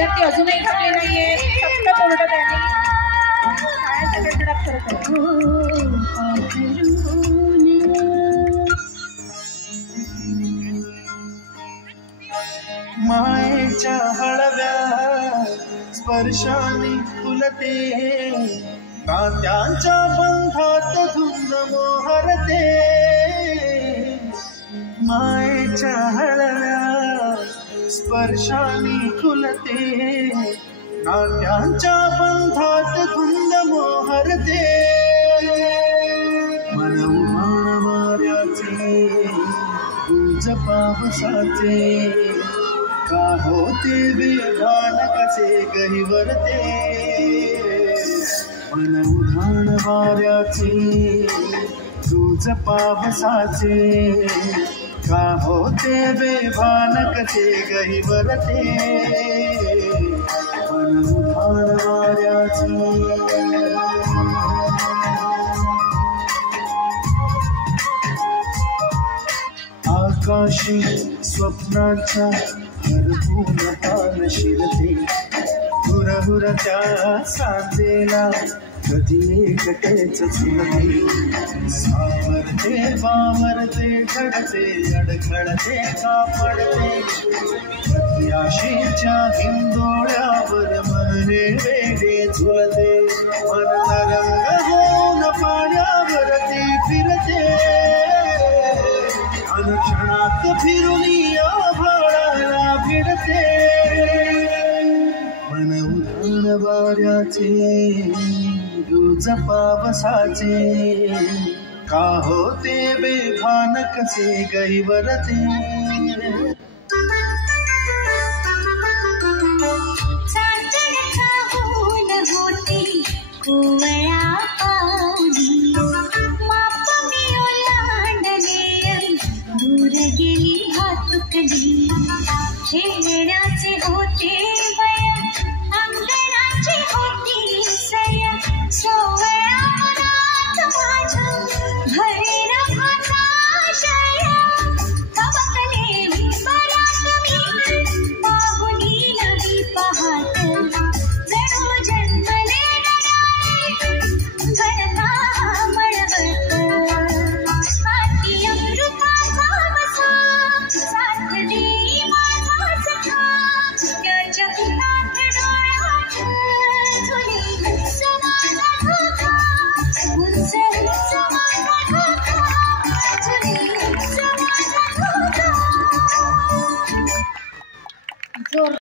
विद्यार्थी अजूनही थकले नाहीये, फक्त कोरडं त्याने शाळेत सेकंड करत मायेच्या हळव्या स्पर्शाने फुलते, कात्यांच्या बंधात धुंद मोहरते. मायेच्या हळव्या स्पर्शाने फुलते, कात्यांच्या बंधात धुंद मोहरते. मन उभाण वाऱ्याचे गुंज पावसाचे, का होते बेभान कसे गहिवरते. मन उधाण वाऱ्याचे गुंज पावसाचे, का होते बेभान कसे गहिवरते. मन उधाण वाऱ्याचे. आकाशी स्वप्नांच्या हरवून हाल शिरते, हुरहुर त्या सांजेला कधी एकटेच झुलते. सावरते बावरते घडते अडखळते कापडते, प्रत्याशेच्या हिंदोळ्यावर मन हे वेगळे झुलते. मन तरंग होऊन पाण्यावरती फिरते, अनुक्षणात फिरून आभाळाला भिडते. मन उधाण वाऱ्याचे गुंज पावसाचे, का होते बेभान कसे गहिवरते. कुवळा पाऊली माप मी ओलांडले, दूर गेली हातुकली. खेळण्याचे होते वय अंगणाची होती,